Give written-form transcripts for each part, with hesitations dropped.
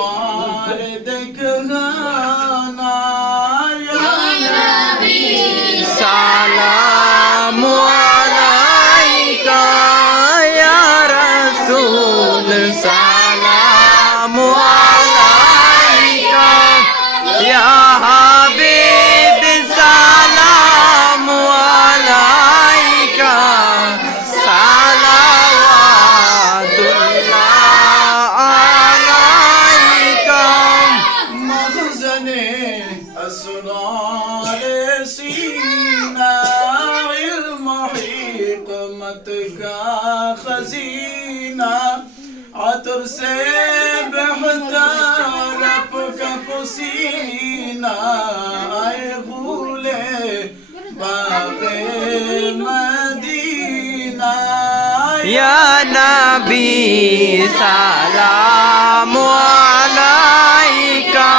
তোমার দেখগানা ইয়া নবী সালামু আলাইকা ইয়া রাসূল সালামু আলাইকা ইয়া হাবিব সালামু আলাইকা সালাওয়াতুল্লাহ আলাইকা মখজনে আসরার सीना इल्म हिकमत का खजीना अतर से बेहतर आपका पसीना आए भूले बाबे मदीना या नबी सलाम अलैका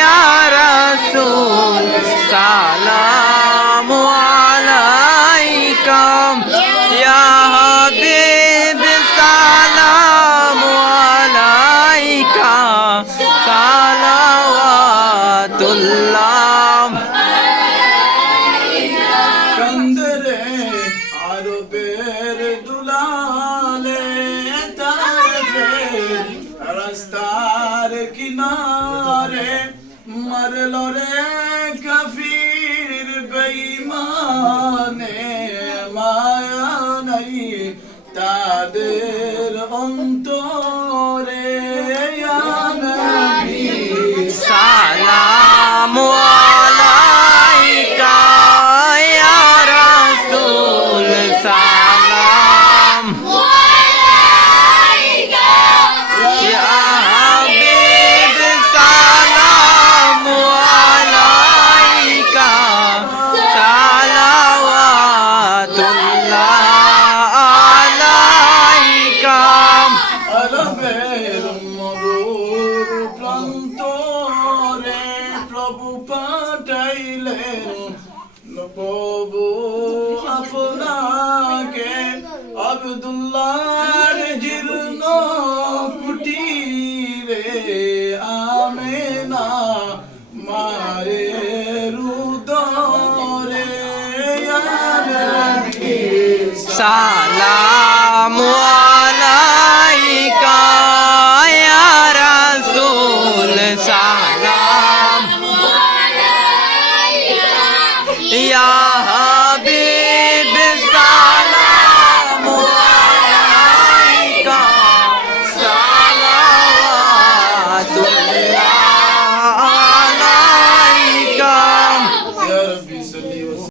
या रसूल सलाम अलैका या हबीब सलाम अलैका सलावतुल्लाह कंदरे आरबेर दुलाले तारे रास्तार किनारे मरलो रे कफीर बेईमाने माया नहीं तादे